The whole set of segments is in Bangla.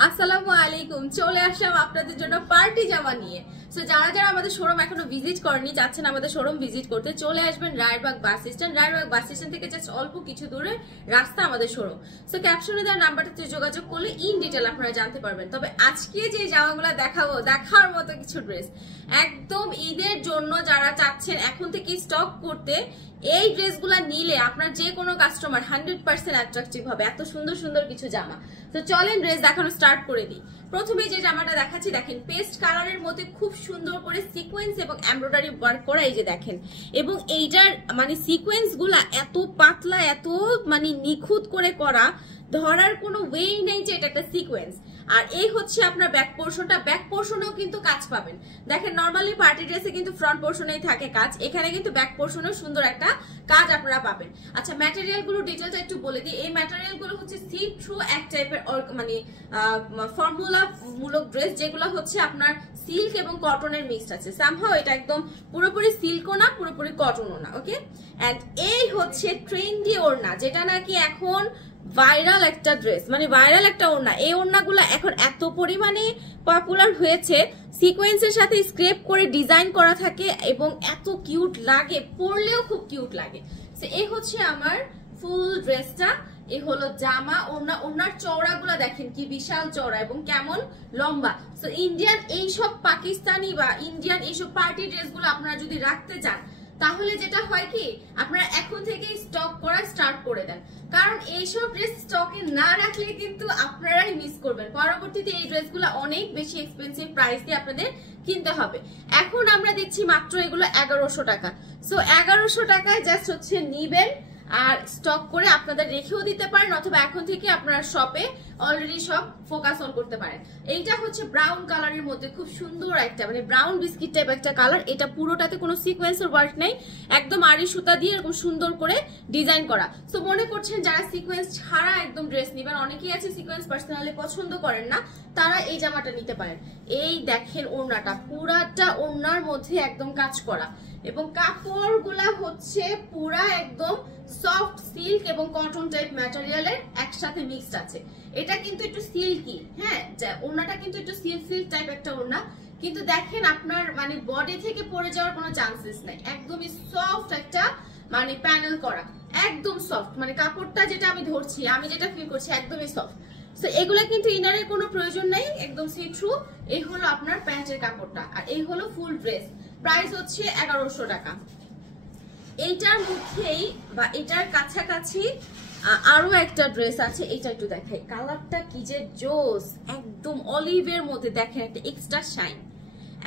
আসসালামু আলাইকুম। চলে আসলাম আপনাদের জন্য পার্টি জামা নিয়ে। সো যারা যারা আমাদের শোরুম এখনো ভিজিট করেনি, যাচ্ছেন আমাদের শোরুম ভিজিট করতে, চলে আসবেন Rayerbag bus stand. Rayerbag bus stand থেকে জাস্ট অল্প কিছু দূরে রাস্তা আমাদের শোরুম। সো ক্যাপশনে দেওয়া নাম্বারটাতে যোগাযোগ করলে ইন ডিটেল আপনারা জানতে পারবেন। তবে আজকে যে জামাগুলো দেখাবো, দেখার মতো কিছু ড্রেস একদম ঈদের জন্য যারা চাচ্ছেন এখন থেকে স্টক করতে, এই ড্রেসগুলো নিলে আপনার যে কোনো কাস্টমার 100% অ্যাট্রাকটিভ হবে। এত সুন্দর সুন্দর কিছু জামা। তো চলেন ড্রেস দেখানো স্টার্ট করে দিই। প্রথমে যে জামাটা দেখাচ্ছি দেখেন, পেস্ট কালারের মধ্যে খুব সুন্দর করে সিকোয়েন্স এবং এমব্রয়ডারি ওয়ার্ক করা, এই যে দেখেন। এবং এইটার মানে সিকোয়েন্স গুলা এত পাতলা, এত মানে নিখুঁত করে করা, ধরার কোনো ওয়েই নেই যে এটা একটা সিকোয়েন্স। আর এই হচ্ছে আপনার ব্যাক পোর্শনটা। ব্যাক পোর্শনেও কিন্তু কাজ পাবেন। দেখেন নরমালি পার্টি ড্রেসে কিন্তু ফ্রন্ট পোর্শনেই থাকে কাজ, এখানে কিন্তু ব্যাক পোর্শনেও সুন্দর একটা কাজ আপনারা পাবেন। আচ্ছা, ম্যাটেরিয়াল গুলো ডিটেলটা একটু বলে দিই। এই ম্যাটেরিয়াল গুলো হচ্ছে সি থ্রু এক টাইপের মানে ফর্মুলা মূলক ড্রেস, যেগুলো হচ্ছে আপনার সিল্ক এবং কটনের মিক্সড আছে। সামহাও এটা একদম পুরোপুরি সিল্কও না, পুরোপুরি কটনও না। ওকে, এন্ড এই হচ্ছে ট্রেন্ডি ওড়না, যেটা নাকি এখন ভাইরাল একটা ড্রেস, মানে ভাইরাল একটা ওড়না। এই ওড়নাগুলো এখন এত পরিমাণে পপুলার হয়েছে, সিকোয়েন্সের সাথে স্ক্রেপ করে ডিজাইন করা থাকে এবং এত কিউট লাগে, পরলেও খুব কিউট লাগে। তো এই হচ্ছে আমার ফুল ড্রেসটা। এই হলো জামা। ওড়নার চওড়াগুলো দেখেন কি বিশাল চওড়া এবং কেমন লম্বা। তো ইন্ডিয়ান এইসব পাকিস্তানি বা ইন্ডিয়ান এইসব পার্টি ড্রেসগুলো আপনারা যদি রাখতে চান, তাহলে যেটা হয় কি, আপনারা এখন থেকে স্টক করা স্টার্ট করে দেন। কারণ এইসব ড্রেস স্টকে না রাখলে কিন্তু আপনারাই মিস করবেন। পরবর্তীতে এই ড্রেসগুলো অনেক বেশি এক্সপেন্সিভ প্রাইস দিয়ে আপনাদের কিনতে হবে। এখন আমরা দিচ্ছি মাত্র এগুলো 1100 টাকা। সো 1100 টাকায় জাস্ট হচ্ছে নিবেন আর স্টক করে আপনাদের রেখেও দিতে পারেন, অথবা এখন থেকে আপনারা শপে অলরেডি সব ফোকাস অন করতে পারেন। এইটা হচ্ছে ব্রাউন কালারের মধ্যে খুব সুন্দর একটা মানে ব্রাউন বিস্কিট টাইপ একটা কালার। এটা পুরোটাতে কোনো সিকোয়েন্সের ওয়ার্ক নেই, একদম আড়ি সুতা দিয়ে এরকম সুন্দর করে ডিজাইন করা। তো মনে করছেন যারা সিকোয়েন্স ছাড়া একদম ড্রেস নিবেন, অনেকেই আছে সিকোয়েন্স পার্সোনালি পছন্দ করেন না, তারা এই জামাটা নিতে পারেন। এই দেখেন ওড়নাটা, পুরাটা ওড়নার মধ্যে একদম কাজ করা এবং কাপড়গুলা হচ্ছে পুরা একদম সফট সিল্ক এবং কটন টাইপ ম্যাটেরিয়ালের একসাথে মিক্সড আছে। এটা কিন্তু একটু সিল্কি, হ্যাঁ, ওড়নাটা কিন্তু একটু সিল্ক টাইপ একটা ওড়না, কিন্তু দেখেন আপনার মানে বডি থেকে পড়ে যাওয়ার কোনো চান্সেস নাই। একদমই সফট একটা মানে প্যানেল করা, একদম সফট, মানে কাপড়টা যেটা আমি ধরছি, আমি যেটা ফিল করছি একদমই সফট। সো এগুলা কিন্তু ইনারের কোনো প্রয়োজন নাই, একদম সি থ্রু। এই হলো আপনার প্যান্টের কাপড়টা, আর এই হলো ফুল ড্রেস। প্রাইস হচ্ছে 1100 টাকা। এইটার মধ্যেই বা এটার কাছাকাছি আরো একটা ড্রেস আছে, এটা একটু দেখাই। কালারটা কি যে জোস, একদম অলিভের মধ্যে দেখেন একটা এক্সট্রা শাইন,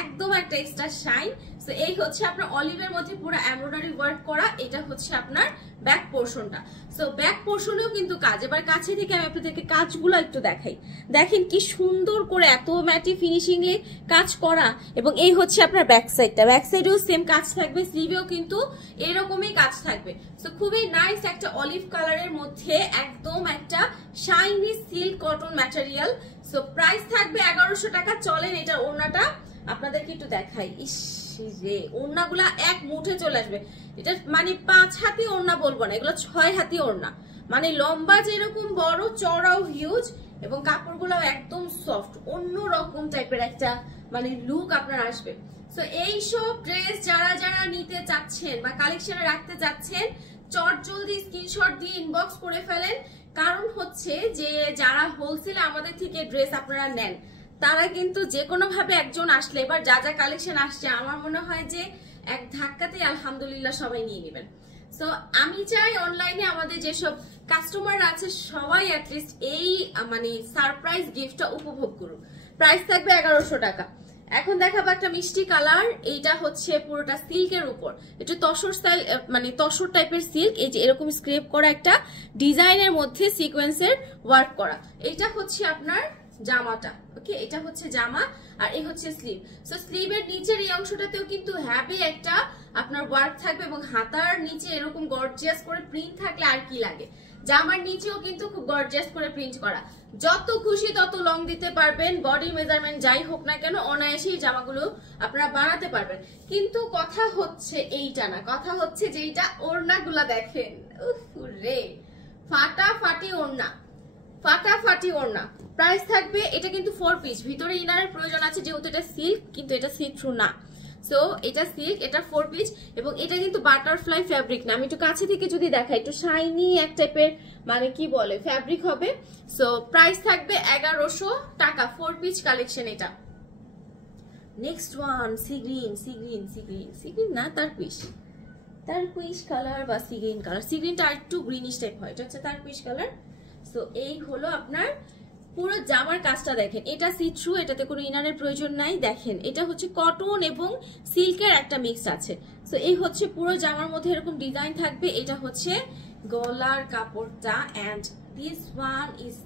একদম একটা এক্সট্রা শাইন। তো এই হচ্ছে আপনার অলিভের মধ্যে পুরো এমব্রয়ডারি ওয়ার্ক করা। এটা হচ্ছে আপনার ব্যাক পোর্শনটা। সো ব্যাক পোর্শনেও কিন্তু কাজ। এবার কাছে থেকে আমি আপনাদেরকে কাজগুলো একটু দেখাই। দেখেন কি সুন্দর করে এত ম্যাটি ফিনিশিংলি কাজ করা। এবং এই হচ্ছে আপনার ব্যাক সাইডটা, ব্যাক সাইডেও সেম কাজ থাকবে, স্লিভেও কিন্তু এরকমই কাজ থাকবে। সো খুবই নাইস একটা অলিভ কালারের মধ্যে একদম একটা shiny silk cotton material. So price থাকবে 1100 টাকা। চলেন এটা ওড়নাটা আপনাদেরকে একটু দেখাই। ইস রে, ওড়নাগুলা এক মুঠে চলে আসবে। এটা মানে 5 হাতি ওড়না বলবো না, এগুলো 6 হাতি ওড়না। মানে লম্বা যেরকম বড়, চওড়াও হিউজ, এবং কাপড়গুলোও একদম সফট, অন্য রকম টাইপের একটা মানে লুক আপনার আসবে। সো এইসব ড্রেস যারা যারা নিতে চাচ্ছেন বা কালেকশনে রাখতে চাচ্ছেন, চট জলদি স্ক্রিনশট দিয়ে ইনবক্স করে ফেলেন। কারণ হচ্ছে যে যারা হোলসেলে আমাদের থেকে ড্রেস আপনারা নেন, তারা কিন্তু যে কোনো ভাবে একজন আসলে, এবার যা যা কালেকশন আসছে আমার মনে হয় যে এক ধাক্কাতেই আলহামদুলিল্লাহ সবাই নিয়ে নেবেন। সো আমি চাই অনলাইনে আমাদের যেসব কাস্টমার আছে সবাই অ্যাটলিস্ট এই মানে সারপ্রাইজ গিফটটা উপভোগ করুক। প্রাইস থাকবে 1100 টাকা। এখন দেখাবো একটা মিষ্টি কালার। এইটা হচ্ছে পুরোটা সিল্কের উপর, একটু তসর স্টাইল মানে তসর টাইপের সিল্ক। এই যে এরকম স্ক্রেপ করা একটা ডিজাইনের মধ্যে সিকোয়েন্সের ওয়ার্ক করা। এইটা হচ্ছে আপনার জামাটা। ওকে, এটা হচ্ছে জামা আর এই হচ্ছে স্লিভ। সো স্লিভের নিচের এই অংশটাতেও কিন্তু হ্যাভি একটা আপনার ওয়ার্ক থাকবে এবং হাতার নিচে এরকম গর্জিয়াস করে প্রিন্ট থাকলে আর কি লাগে। জামার নিচেও কিন্তু খুব গর্জিয়াস করে প্রিন্ট করা। যত খুশি তত লং দিতে পারবেন, বডি মেজারমেন্ট যাই হোক না কেন অনায়াসেই জামাগুলো আপনারা বানাতে পারবেন। কিন্তু কথা হচ্ছে এইটা না, কথা হচ্ছে যে এইটা ওড়নাগুলা দেখেন, উফ রে, ফাটাফাটি ওড়না। ফাটাফাটি ওড়না, প্রাইস থাকবে এটা কিন্তু 4 পিস, ভিতরে ইনারের প্রয়োজন আছে যেহেতু এটা সিল্ক, কিন্তু এটা সিল্ক থ্রু না। সো এটা সিল্ক, এটা 4 পিস, এবং এটা কিন্তু বাটারফ্লাই ফ্যাব্রিক না। আমি একটু কাছে থেকে যদি দেখাই, একটু শাইনি এক টাইপের মানে কি বলে ফ্যাব্রিক হবে। সো প্রাইস থাকবে 1100 টাকা, 4 পিস কালেকশন এটা। Next one sea green, sea green, sea green, sea green না তারকুইশ, তারকুইশ কালার বা সি গ্রিন কালার। সি গ্রিনটা একটু গ্রিনিশ টাইপ হয়, এটা হচ্ছে তারকুইশ কালার। সো এই হলো আপনার পুরো জামার কাজটা দেখেন, এটা সি থ্রু, এটাতে কোনো ইনারের প্রয়োজন নাই। দেখেন এটা হচ্ছে কটন এবং সিল্কের একটা মিক্স আছে। সো এই হচ্ছে পুরো জামার মধ্যে এরকম ডিজাইন থাকবে। এটা হচ্ছে গলার কাপড়টা, and this one is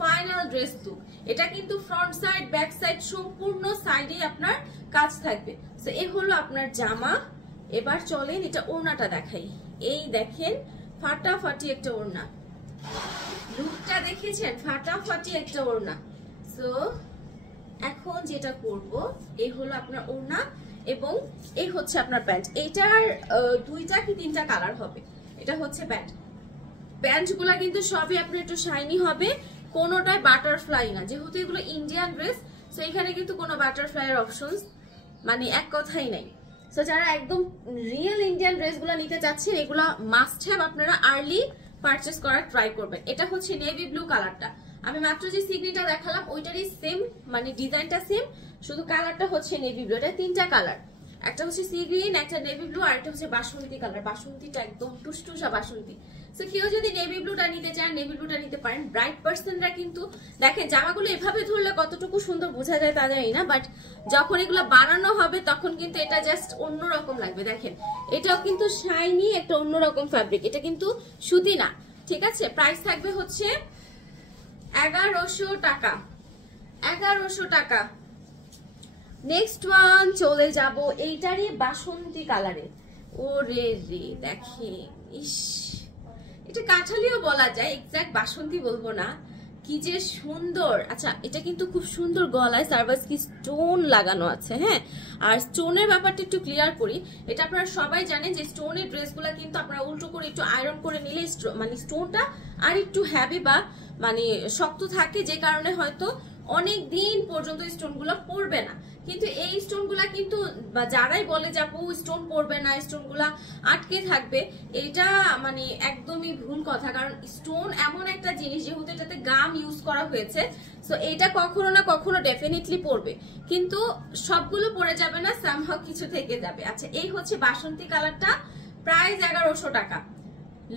final dress look. এটা কিন্তু ফ্রন্ট সাইড ব্যাক সাইড সম্পূর্ণ সাইডে আপনার কাজ থাকবে। সো এই হলো আপনার জামা। এবার চলেন এটা ওড়নাটা দেখাই। এই দেখেন ফাটাফাটি একটা ওড়না, লুকটা দেখেছেন, ফাটাফাটি একটা ওড়না। সো এখন যেটা করব, এই হলো আপনার ওড়না এবং এই হচ্ছে আপনার প্যান্ট। এটার 2টা কি 3টা কালার হবে। এটা হচ্ছে প্যান্ট। প্যান্টগুলা কিন্তু সবই আপনার একটু শাইনি হবে, কোনোটাই বাটারফ্লাই না, যেহেতু এগুলো ইন্ডিয়ান ড্রেস। সো এখানে কিন্তু কোনো বাটারফ্লাইয়ের অপশনস মানে এক কথাই নাই। সো যারা একদম রিয়েল ইন্ডিয়ান ড্রেসগুলো নিতে চাচ্ছেন, এগুলা মাস্ট হ্যাভ আপনারা আর্লি পারচেজ করার ট্রাই করবেন। এটা হচ্ছে নেভি ব্লু কালারটা, আমি মাত্র যে সিগ্রিটা দেখালাম ওইটারই সেম, মানে ডিজাইনটা সেম, শুধু কালারটা হচ্ছে নেভি ব্লু। এটা 3টা কালার, একটা হচ্ছে সি গ্রিন, একটা নেভি ব্লু, আর একটা হচ্ছে বাসন্তী কালার। বাসন্তীটা একদম টুসটুসা বাসন্তী। সো কেউ যদি নেভি ব্লুটা নিতে চান, নেভি ব্লুটা নিতে পারেন। ব্রাইট পার্সনরা কিন্তু দেখেন জামাগুলো এভাবে ধরলে কতটুকু সুন্দর বোঝা যায় তা জানি না, বাট যখন এগুলো বানানো হবে তখন কিন্তু এটা জাস্ট অন্যরকম লাগবে। দেখেন এটাও কিন্তু শাইনি একটা অন্যরকম ফ্যাব্রিক, এটা কিন্তু সুতি না, ঠিক আছে। প্রাইস থাকবে হচ্ছে 1100 টাকা, 1100 টাকা। নেক্সট ওয়ান চলে যাব এইটারই বাসন্তী কালারে। ওরে রে দেখে, ইস এটা কাঁঠালিও বলা যায়, এক্সাক্ট বাসন্তী বলবো না, কি যে সুন্দর। আচ্ছা এটা কিন্তু খুব সুন্দর গলায় সার্ভাস কি স্টোন লাগানো আছে, হ্যাঁ। আর স্টোনের ব্যাপারটা একটু ক্লিয়ার করি, এটা আপনারা সবাই জানেন যে স্টোনের ড্রেসগুলা কিন্তু আপনারা উল্টো করে একটু আয়রন করে নিলে মানে স্টোনটা আর একটু হ্যাভি বা মানে শক্ত থাকে, যে কারণে হয়তো অনেক দিন পর্যন্ত স্টোনগুলো পড়বে না। কিন্তু এই স্টোনগুলা কিন্তু যারাই বলে যে আপু স্টোন পড়বে না, স্টোনগুলা আটকে থাকবে, এটা মানে একদমই ভুল কথা। কারণ স্টোন এমন একটা জিনিস, যেহেতু এটাতে গাম ইউজ করা হয়েছে, সো এটা কখনো না কখনো ডেফিনেটলি পড়বে, কিন্তু সবগুলো পড়ে যাবে না, সামহাউ কিছু থেকে যাবে। আচ্ছা এই হচ্ছে বাসন্তী কালারটা, প্রাইস 1100 টাকা।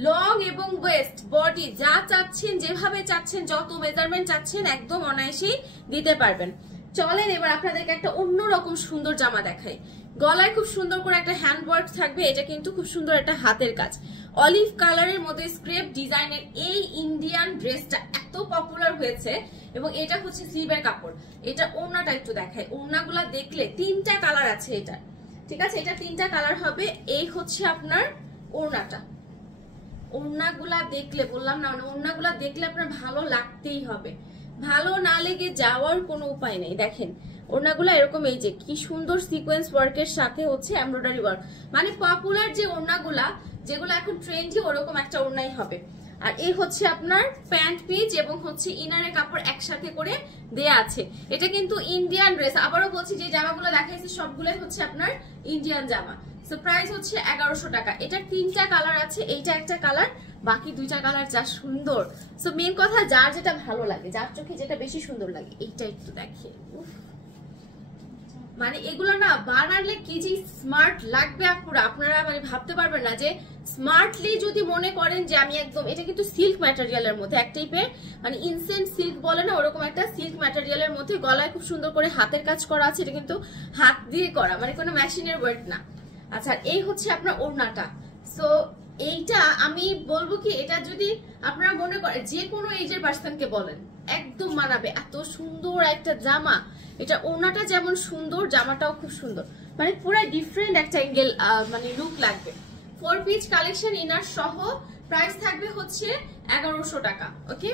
লং এবং ওয়েস্ট বডি যা চাচ্ছেন, যেভাবে চাচ্ছেন, যত মেজারমেন্ট চাচ্ছেন একদম অনায়াসেই দিতে পারবেন। চলেন এবার আপনাদেরকে একটা অন্যরকম সুন্দর জামা দেখাই। গলায় খুব সুন্দর করে একটা হ্যান্ড ওয়ার্ক থাকবে, এটা কিন্তু খুব সুন্দর একটা হাতের কাজ। অলিভ কালারের মধ্যে স্ক্রেপ ডিজাইনের এই ইন্ডিয়ান ড্রেসটা এত পপুলার হয়েছে, এবং এটা হচ্ছে স্লিভের কাপড়। এটা ওড়নাটা একটু দেখাই, ওড়নাগুলা দেখলে 3টা কালার আছে এটা, ঠিক আছে, এটা 3টা কালার হবে। এই হচ্ছে আপনার ওড়নাটা, ওড়নাগুলা দেখলে বললাম না, ওড়নাগুলা দেখলে আপনার ভালো লাগতেই হবে, ভালো না লেগে যাওয়ার কোনো উপায় নেই। দেখেন ওড়নাগুলা এরকম, এই যে কি সুন্দর সিকোয়েন্স ওয়ার্কের সাথে হচ্ছে এমব্রয়ডারি ওয়ার্ক, মানে পপুলার যে ওড়নাগুলা যেগুলো এখন ট্রেন্ডি ওরকম একটা ওড়নাই হবে। আর এই হচ্ছে আপনার প্যান্ট পিচ এবং হচ্ছে ইনারের কাপড় একসাথে করে দেয়া আছে। এটা কিন্তু ইন্ডিয়ান ড্রেস, আবারও বলছি যে জামাগুলো দেখাইছি সবগুলোই হচ্ছে আপনার ইন্ডিয়ান জামা। সো প্রাইস হচ্ছে 1100 টাকা। এটার 3টা কালার আছে, এইটা একটা কালার, বাকি 2টা কালার যা সুন্দর। সো মেন কথা যার যেটা ভালো লাগে, যার চোখে যেটা বেশি সুন্দর লাগে, এইটা একটু দেখে, মানে এগুলো না বানালে কি যে স্মার্ট লাগবে আপুরা, আপনারা মানে ভাবতে পারবেন না। যে স্মার্টলি যদি মনে করেন যে আমি একদম, এটা কিন্তু সিল্ক ম্যাটেরিয়ালের মধ্যে এক টাইপের, মানে ইনসেন্ট সিল্ক বলে না, ওরকম একটা সিল্ক ম্যাটেরিয়ালের মধ্যে গলায় খুব সুন্দর করে হাতের কাজ করা আছে। এটা কিন্তু হাত দিয়ে করা, মানে কোনো মেশিনের ওয়ার্ক না। আচ্ছা এই হচ্ছে আপনার ওড়নাটা। সো এইটা আমি বলবো কি, এটা যদি আপনারা মনে করেন যে কোনো এজের পার্সনকে বলেন একদম মানাবে, এত সুন্দর একটা জামা। এটা ওড়নাটা যেমন সুন্দর, জামাটাও খুব সুন্দর, মানে পুরো ডিফারেন্ট একটা অ্যাঙ্গেল মানে লুক লাগবে। 4 পিস কালেকশন ইনার সহ, প্রাইস থাকবে হচ্ছে 1100 টাকা। ওকে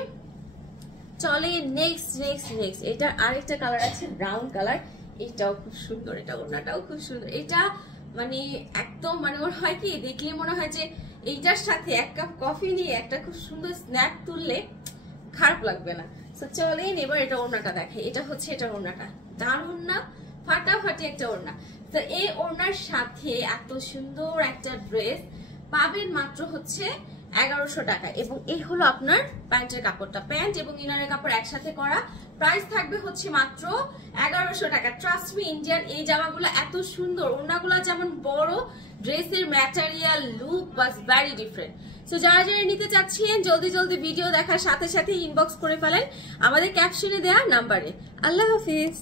চলে নেক্সট নেক্সট নেক্সট। এটা আরেকটা কালার আছে ব্রাউন কালার, এটাও খুব সুন্দর, এটা ওড়নাটাও খুব সুন্দর। এটা মানে একদম মানে মনে হয় কি, দেখলে মনে হয় যে এইটার সাথে 1 কাপ কফি নিয়ে একটা খুব সুন্দর স্ন্যাক তুললে খারাপ লাগবে না। তো চলেন এবার এটা ওড়নাটা দেখে, এটা হচ্ছে এটা ওড়নাটা, দারুন না, ফাটাফাটি একটা ওড়না। তো এই ওড়নার সাথে এত সুন্দর একটা ড্রেস পাবেন মাত্র হচ্ছে 1100 টাকা। এবং এই হলো আপনার প্যান্টের কাপড়টা, প্যান্ট এবং ইনারের কাপড় একসাথে করা, প্রাইস থাকবে হচ্ছে মাত্র 1100 টাকা। ট্রাস্ট মি, ইন্ডিয়ান এই জামাগুলো এত সুন্দর, ওড়নাগুলো যেমন বড়, ড্রেসের ম্যাটেরিয়াল লুক বাস ভেরি ডিফারেন্ট। সো যারা যারা নিতে চাচ্ছেন জলদি জলদি ভিডিও দেখার সাথে সাথে ইনবক্স করে ফেলেন আমাদের ক্যাপশনে দেওয়া নাম্বারে। আল্লাহ হাফিজ।